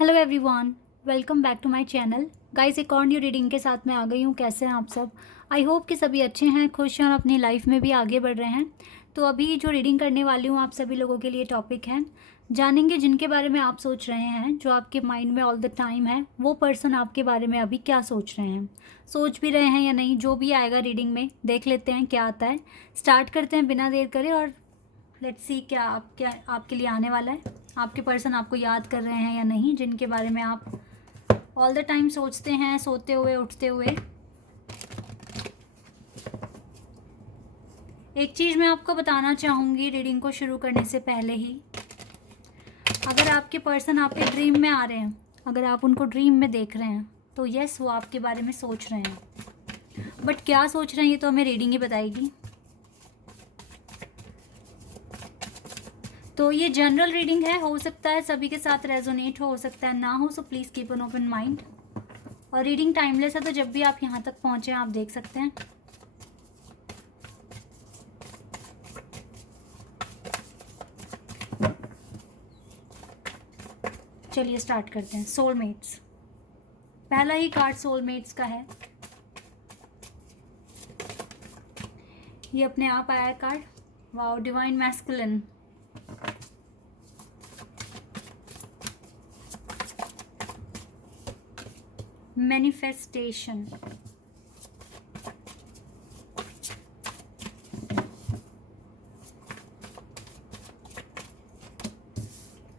Hello everyone, welcome back to my channel. Guys, एक और new reading के साथ मैं आ गई हूँ। कैसे हैं आप सब? आई होप कि सभी अच्छे हैं, खुश हैं और अपनी लाइफ में भी आगे बढ़ रहे हैं। तो अभी जो रीडिंग करने वाली हूँ आप सभी लोगों के लिए टॉपिक है, जानेंगे जिनके बारे में आप सोच रहे हैं, जो आपके माइंड में ऑल द टाइम है, वो पर्सन आपके बारे में अभी क्या सोच रहे हैं, सोच भी रहे हैं या नहीं, जो भी आएगा रीडिंग में देख लेते हैं क्या आता है। स्टार्ट करते हैं बिना देर करे और लेट्स सी क्या आपके लिए आने वाला है। आपके पर्सन आपको याद कर रहे हैं या नहीं, जिनके बारे में आप ऑल द टाइम सोचते हैं, सोते हुए उठते हुए। एक चीज़ मैं आपको बताना चाहूँगी रीडिंग को शुरू करने से पहले ही, अगर आपके पर्सन आपके ड्रीम में आ रहे हैं, अगर आप उनको ड्रीम में देख रहे हैं, तो यस, वो आपके बारे में सोच रहे हैं। बट क्या सोच रहे हैं ये तो हमें रीडिंग ही बताएगी। तो ये जनरल रीडिंग है, हो सकता है सभी के साथ रेजोनेट हो सकता है ना हो, so please keep an open mind. और रीडिंग टाइमलेस है, तो जब भी आप यहाँ तक पहुँचे आप देख सकते हैं। चलिए स्टार्ट करते हैं। सोलमेट्स, पहला ही कार्ड सोलमेट्स का है। ये अपने आप आया है card. Wow, divine masculine. Manifestation,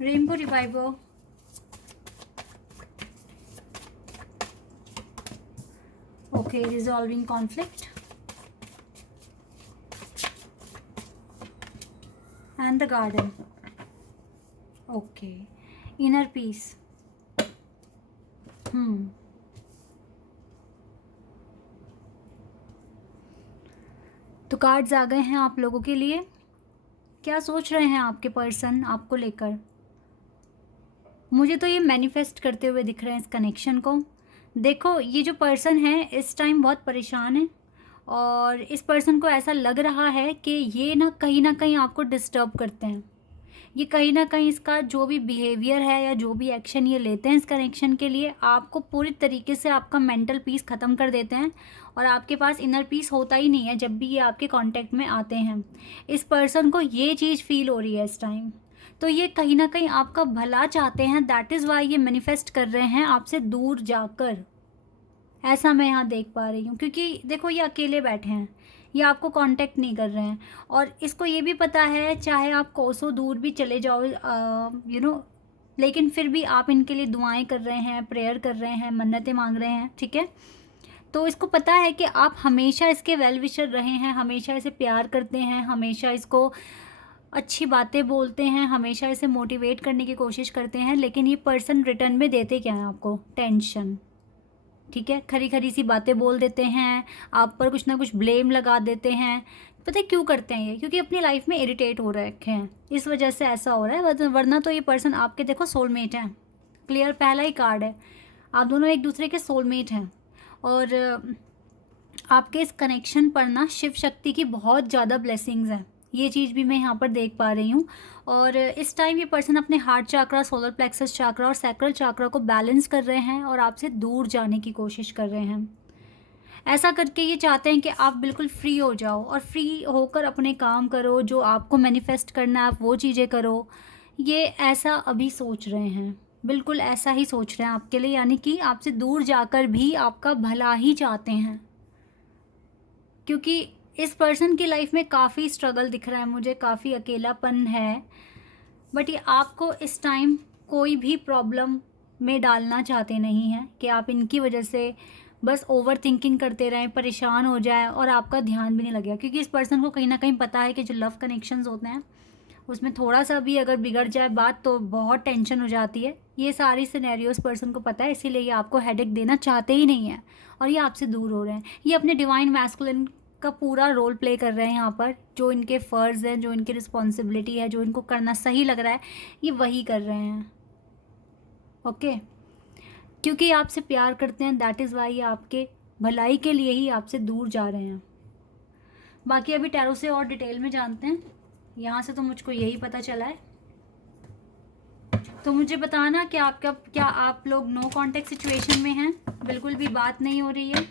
rainbow reviver, okay, resolving conflict and the garden, okay, inner peace. तो कार्ड्स आ गए हैं आप लोगों के लिए। क्या सोच रहे हैं आपके पर्सन आपको लेकर? मुझे तो ये मैनिफेस्ट करते हुए दिख रहे हैं इस कनेक्शन को। देखो, ये जो पर्सन है इस टाइम बहुत परेशान है और इस पर्सन को ऐसा लग रहा है कि ये ना कहीं आपको डिस्टर्ब करते हैं। ये कहीं ना कहीं इसका जो भी बिहेवियर है या जो भी एक्शन ये लेते हैं इस कनेक्शन के लिए, आपको पूरी तरीके से आपका मेंटल पीस ख़त्म कर देते हैं और आपके पास इनर पीस होता ही नहीं है जब भी ये आपके कांटेक्ट में आते हैं। इस पर्सन को ये चीज़ फील हो रही है इस टाइम। तो ये कहीं ना कहीं आपका भला चाहते हैं, दैट इज़ वाई ये मैनिफेस्ट कर रहे हैं आपसे दूर जाकर। ऐसा मैं यहाँ देख पा रही हूँ, क्योंकि देखो ये अकेले बैठे हैं, ये आपको कांटेक्ट नहीं कर रहे हैं और इसको ये भी पता है चाहे आप कोसों दूर भी चले जाओ लेकिन फिर भी आप इनके लिए दुआएं कर रहे हैं, प्रेयर कर रहे हैं, मन्नतें मांग रहे हैं, ठीक है। तो इसको पता है कि आप हमेशा इसके वेल विशर रहे हैं, हमेशा इसे प्यार करते हैं, हमेशा इसको अच्छी बातें बोलते हैं, हमेशा इसे मोटिवेट करने की कोशिश करते हैं। लेकिन ये पर्सन रिटर्न में देते क्या है आपको? टेंशन, ठीक है। खरी खरी सी बातें बोल देते हैं, आप पर कुछ ना कुछ ब्लेम लगा देते हैं। पता है क्यों करते हैं ये? क्योंकि अपनी लाइफ में इरिटेट हो रखे हैं, इस वजह से ऐसा हो रहा है। वरना तो ये पर्सन आपके देखो सोलमेट हैं। क्लियर, पहला ही कार्ड है, आप दोनों एक दूसरे के सोलमेट हैं। और आपके इस कनेक्शन पर ना शिव शक्ति की बहुत ज़्यादा ब्लेसिंग्स हैं, ये चीज़ भी मैं यहाँ पर देख पा रही हूँ। और इस टाइम ये पर्सन अपने heart chakra, solar plexus chakra और सैक्रल चाक्रा को बैलेंस कर रहे हैं और आपसे दूर जाने की कोशिश कर रहे हैं। ऐसा करके ये चाहते हैं कि आप बिल्कुल फ्री हो जाओ और फ्री होकर अपने काम करो, जो आपको मैनिफेस्ट करना है आप वो चीज़ें करो। ये ऐसा अभी सोच रहे हैं, बिल्कुल ऐसा ही सोच रहे हैं आपके लिए, यानी कि आपसे दूर जाकर भी आपका भला ही चाहते हैं। क्योंकि इस पर्सन की लाइफ में काफ़ी स्ट्रगल दिख रहा है मुझे, काफ़ी अकेलापन है। बट ये आपको इस टाइम कोई भी प्रॉब्लम में डालना चाहते नहीं हैं कि आप इनकी वजह से बस ओवर थिंकिंग करते रहें, परेशान हो जाए और आपका ध्यान भी नहीं लगेगा। क्योंकि इस पर्सन को कहीं ना कहीं पता है कि जो लव कनेक्शंस होते हैं उसमें थोड़ा सा भी अगर बिगड़ जाए बात तो बहुत टेंशन हो जाती है। ये सारी सिनेरियोस पर्सन को पता है, इसीलिए ये आपको हेडेक देना चाहते ही नहीं है और ये आपसे दूर हो रहे हैं। ये अपने डिवाइन मैस्कुलिन का पूरा रोल प्ले कर रहे हैं यहाँ पर। जो इनके फ़र्ज़ हैं, जो इनकी रिस्पॉन्सिबिलिटी है, जो इनको करना सही लग रहा है, ये वही कर रहे हैं। ओके, क्योंकि ये आपसे प्यार करते हैं, दैट इज़ वाई ये आपके भलाई के लिए ही आपसे दूर जा रहे हैं। बाकी अभी टैरो से और डिटेल में जानते हैं। यहाँ से तो मुझको यही पता चला है। तो मुझे बताना कि क्या आप लोग नो कांटेक्ट सिचुएशन में हैं, बिल्कुल भी बात नहीं हो रही है,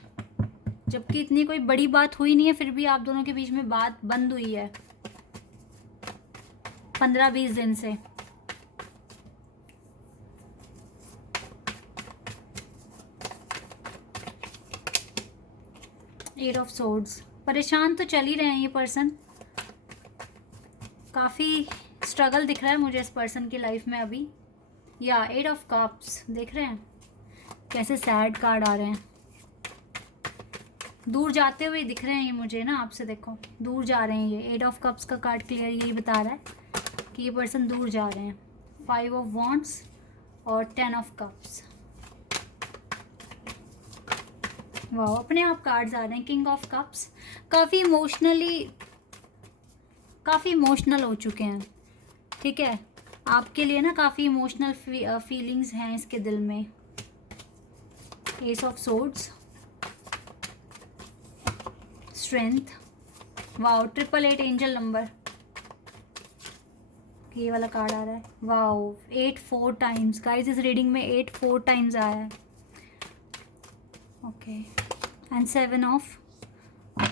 जबकि इतनी कोई बड़ी बात हुई नहीं है, फिर भी आप दोनों के बीच में बात बंद हुई है 15-20 दिन से। एट ऑफ सोर्ड्स, परेशान तो चल ही रहे हैं ये पर्सन, काफ़ी स्ट्रगल दिख रहा है मुझे इस पर्सन की लाइफ में अभी। या एट ऑफ कप्स देख रहे हैं कैसे सैड कार्ड आ रहे हैं, दूर जाते हुए दिख रहे हैं ये मुझे ना आपसे, देखो दूर जा रहे हैं ये। एट ऑफ कप्स का कार्ड क्लियर यही बता रहा है कि ये पर्सन दूर जा रहे हैं। 5 ऑफ वॉन्ड्स और 10 ऑफ कप्स, वाह अपने आप कार्ड्स आ रहे हैं। किंग ऑफ कप्स, काफ़ी इमोशनल हो चुके हैं, ठीक है, आपके लिए ना काफ़ी इमोशनल फीलिंग्स हैं इसके दिल में। S of swords, strength, wow 888 angel number, ये वाला कार्ड आ रहा है, वाओ 8 4 टाइम्स गाइस, इस रीडिंग में 8 4 टाइम्स आया है। Okay and 7 of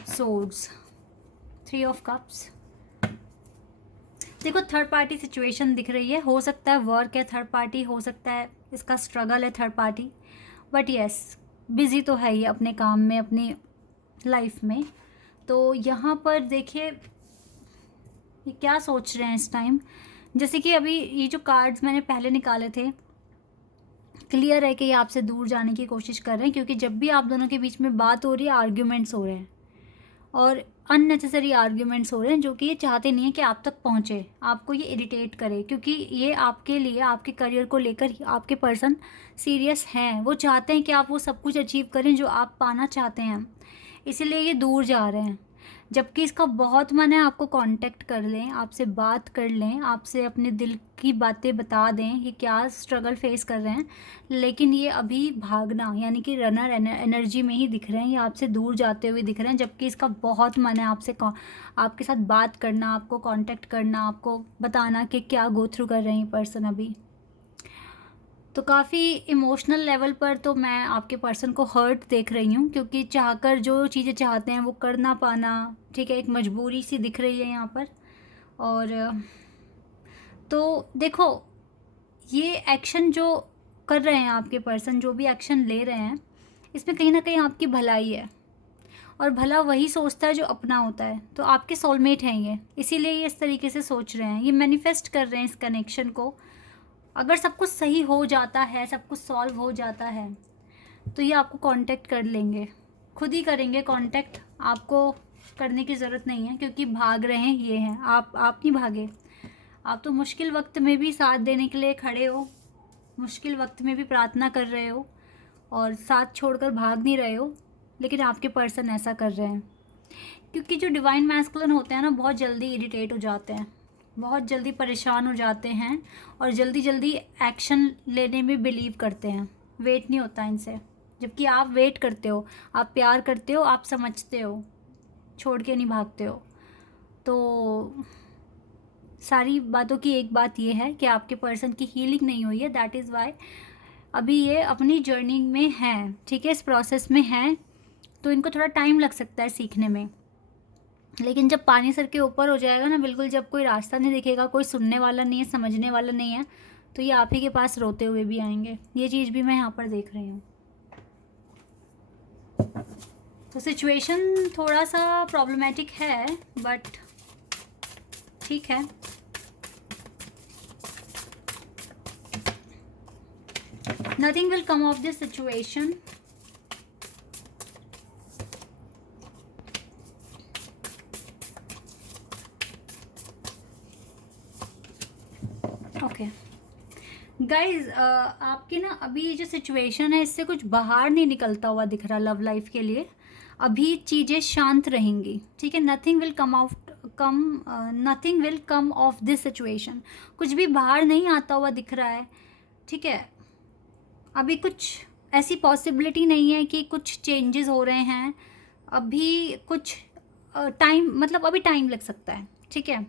swords, 3 of cups. देखो थर्ड पार्टी सिचुएशन दिख रही है, हो सकता है वर्क है थर्ड पार्टी, हो सकता है इसका स्ट्रगल है third party, but yes busy तो है ये अपने काम में, अपनी लाइफ में। तो यहाँ पर देखिए ये क्या सोच रहे हैं इस टाइम, जैसे कि अभी ये जो कार्ड्स मैंने पहले निकाले थे, क्लियर है कि ये आपसे दूर जाने की कोशिश कर रहे हैं, क्योंकि जब भी आप दोनों के बीच में बात हो रही है आर्ग्यूमेंट्स हो रहे हैं, और अननेसेसरी आर्ग्यूमेंट्स हो रहे हैं, जो कि ये चाहते नहीं है कि आप तक पहुंचे, आपको ये इरिटेट करे, क्योंकि ये आपके लिए, आपके करियर को लेकर आपके पर्सन सीरियस हैं, वो चाहते हैं कि आप वो सब कुछ अचीव करें जो आप पाना चाहते हैं, इसीलिए ये दूर जा रहे हैं। जबकि इसका बहुत मन है आपको कांटेक्ट कर लें, आपसे बात कर लें, आपसे अपने दिल की बातें बता दें कि क्या स्ट्रगल फेस कर रहे हैं, लेकिन ये अभी भागना यानी कि रनर एनर्जी में ही दिख रहे हैं, ये आपसे दूर जाते हुए दिख रहे हैं। जबकि इसका बहुत मन है आपके साथ बात करना, आपको कांटेक्ट करना, आपको बताना कि क्या गो थ्रू कर रहे हैं पर्सन अभी। तो काफ़ी इमोशनल लेवल पर तो मैं आपके पर्सन को हर्ट देख रही हूँ, क्योंकि चाहकर जो चीज़ें चाहते हैं वो कर ना पाना, ठीक है, एक मजबूरी सी दिख रही है यहाँ पर। और तो देखो ये एक्शन जो कर रहे हैं आपके पर्सन, जो भी एक्शन ले रहे हैं, इसमें कहीं ना कहीं आपकी भलाई है, और भला वही सोचता है जो अपना होता है। तो आपके सोलमेट हैं ये, इसीलिए ये इस तरीके से सोच रहे हैं, ये मैनिफेस्ट कर रहे हैं इस कनेक्शन को। अगर सब कुछ सही हो जाता है, सब कुछ सॉल्व हो जाता है, तो ये आपको कांटेक्ट कर लेंगे, खुद ही करेंगे कांटेक्ट, आपको करने की ज़रूरत नहीं है, क्योंकि भाग रहे हैं ये हैं, आप नहीं भागे। आप तो मुश्किल वक्त में भी साथ देने के लिए खड़े हो, मुश्किल वक्त में भी प्रार्थना कर रहे हो, और साथ छोड़कर भाग नहीं रहे हो, लेकिन आपके पर्सन ऐसा कर रहे हैं। क्योंकि जो डिवाइन मैस्कुलिन होते हैं ना, बहुत जल्दी इरिटेट हो जाते हैं, बहुत जल्दी परेशान हो जाते हैं, और जल्दी जल्दी एक्शन लेने में बिलीव करते हैं, वेट नहीं होता इनसे। जबकि आप वेट करते हो, आप प्यार करते हो, आप समझते हो, छोड़ के नहीं भागते हो। तो सारी बातों की एक बात ये है कि आपके पर्सन की हीलिंग नहीं हुई है, दैट इज़ वाई अभी ये अपनी जर्नी में हैं, ठीक है, इस प्रोसेस में हैं, तो इनको थोड़ा टाइम लग सकता है सीखने में। लेकिन जब पानी सर के ऊपर हो जाएगा ना, बिल्कुल जब कोई रास्ता नहीं दिखेगा, कोई सुनने वाला नहीं है, समझने वाला नहीं है, तो ये आप ही के पास रोते हुए भी आएंगे। ये चीज़ भी मैं यहाँ पर देख रही हूँ। तो सिचुएशन थोड़ा सा प्रॉब्लमेटिक है, बट ठीक है। Nothing will come of this situation. Okay guys, आपकी ना अभी ये जो सिचुएशन है, इससे कुछ बाहर नहीं निकलता हुआ दिख रहा लव लाइफ के लिए। अभी चीज़ें शांत रहेंगी, ठीक है। Nothing will come of this situation, कुछ भी बाहर नहीं आता हुआ दिख रहा है, ठीक है। अभी कुछ ऐसी पॉसिबिलिटी नहीं है कि कुछ चेंजेस हो रहे हैं, अभी कुछ टाइम, मतलब अभी टाइम लग सकता है, ठीक है।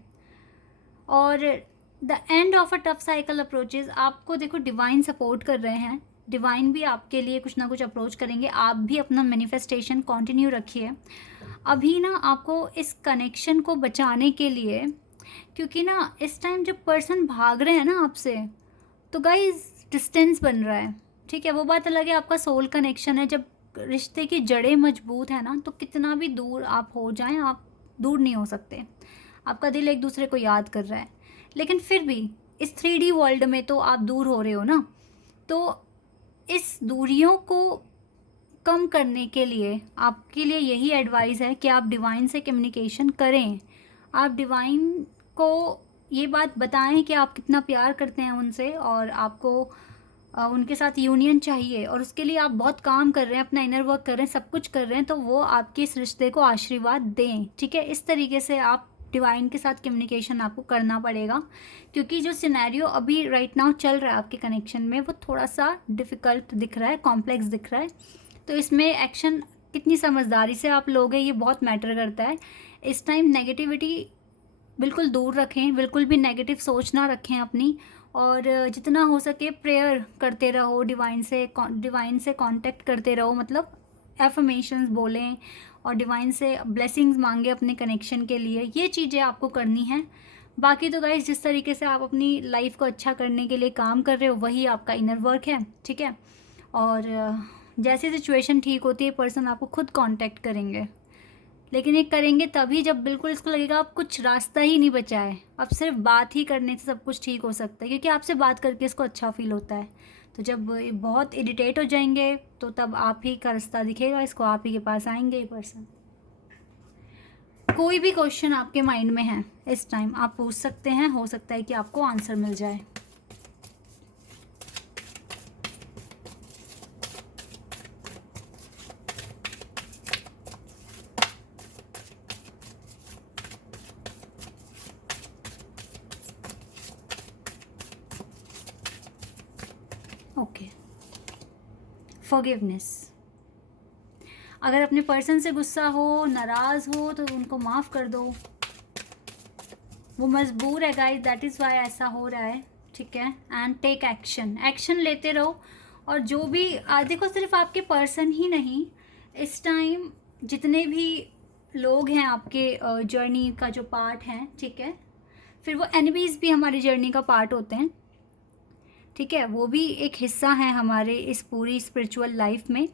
और the end of a tough cycle approaches, आपको देखो डिवाइन सपोर्ट कर रहे हैं, डिवाइन भी आपके लिए कुछ ना कुछ अप्रोच करेंगे, आप भी अपना मैनिफेस्टेशन कंटिन्यू रखिए। अभी ना आपको इस कनेक्शन को बचाने के लिए, क्योंकि ना इस टाइम जब पर्सन भाग रहे हैं ना आपसे, तो गाइस डिस्टेंस बन रहा है, ठीक है। वो बात अलग है, आपका सोल कनेक्शन है, जब रिश्ते की जड़ें मजबूत है ना, तो कितना भी दूर आप हो जाएं, आप दूर नहीं हो सकते। आपका दिल एक दूसरे को याद कर रहा है, लेकिन फिर भी इस 3D वर्ल्ड में तो आप दूर हो रहे हो ना। तो इस दूरियों को कम करने के लिए आपके लिए यही एडवाइस है कि आप डिवाइन से कम्युनिकेशन करें। आप डिवाइन को ये बात बताएं कि आप कितना प्यार करते हैं उनसे, और आपको उनके साथ यूनियन चाहिए, और उसके लिए आप बहुत काम कर रहे हैं, अपना इनर वर्क कर रहे हैं, सब कुछ कर रहे हैं, तो वो आपके इस रिश्ते को आशीर्वाद दें, ठीक है। इस तरीके से आप डिवाइन के साथ कम्युनिकेशन आपको करना पड़ेगा, क्योंकि जो सिनेरियो अभी राइट नाउ चल रहा है आपके कनेक्शन में, वो थोड़ा सा डिफ़िकल्ट दिख रहा है, कॉम्प्लेक्स दिख रहा है। तो इसमें एक्शन कितनी समझदारी से आप लोगे, ये बहुत मैटर करता है। इस टाइम नेगेटिविटी बिल्कुल दूर रखें, बिल्कुल भी नेगेटिव सोच ना रखें अपनी, और जितना हो सके प्रेयर करते रहो, डिवाइन से कांटेक्ट करते रहो, मतलब एफर्मेशंस बोलें और डिवाइन से ब्लेसिंग्स मांगे अपने कनेक्शन के लिए। ये चीज़ें आपको करनी है। बाकी तो गाइस, जिस तरीके से आप अपनी लाइफ को अच्छा करने के लिए काम कर रहे हो, वही आपका इनर वर्क है, ठीक है। और जैसे सिचुएशन ठीक होती है, पर्सन आपको खुद कांटेक्ट करेंगे, लेकिन ये करेंगे तभी जब बिल्कुल इसको लगेगा अब कुछ रास्ता ही नहीं बचा है, अब सिर्फ बात ही करने से सब कुछ ठीक हो सकता है, क्योंकि आपसे बात करके इसको अच्छा फील होता है। तो जब ये बहुत इरिटेट हो जाएंगे, तो तब आप ही का रास्ता दिखेगा, इसको आप ही के पास आएंगे ये पर्सन। कोई भी क्वेश्चन आपके माइंड में है इस टाइम, आप पूछ सकते हैं, हो सकता है कि आपको आंसर मिल जाए। Okay, forgiveness. अगर अपने पर्सन से गुस्सा हो, नाराज़ हो, तो उनको माफ़ कर दो। वो मजबूर है गाइस, दैट इज़ वाई ऐसा हो रहा है, ठीक है। एंड टेक एक्शन, एक्शन लेते रहो। और जो भी देखो, सिर्फ आपके पर्सन ही नहीं, इस टाइम जितने भी लोग हैं आपके जर्नी का जो पार्ट है, ठीक है, फिर वो एनिमीज़ भी हमारी जर्नी का पार्ट होते हैं, ठीक है। वो भी एक हिस्सा है हमारे इस पूरी स्पिरिचुअल लाइफ में।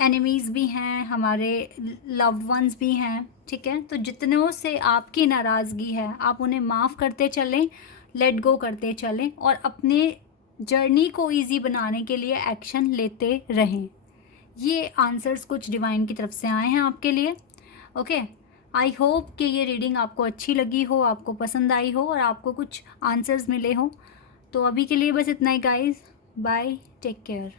एनिमीज़ भी हैं, हमारे लव्ड वंस भी हैं, ठीक है। तो जितनों से आपकी नाराज़गी है, आप उन्हें माफ़ करते चलें, लेट गो करते चलें, और अपने जर्नी को इजी बनाने के लिए एक्शन लेते रहें। ये आंसर्स कुछ डिवाइन की तरफ से आए हैं आपके लिए, ओके। आई होप कि ये रीडिंग आपको अच्छी लगी हो, आपको पसंद आई हो, और आपको कुछ आंसर्स मिले हो। तो अभी के लिए बस इतना ही गाइस, बाय, टेक केयर।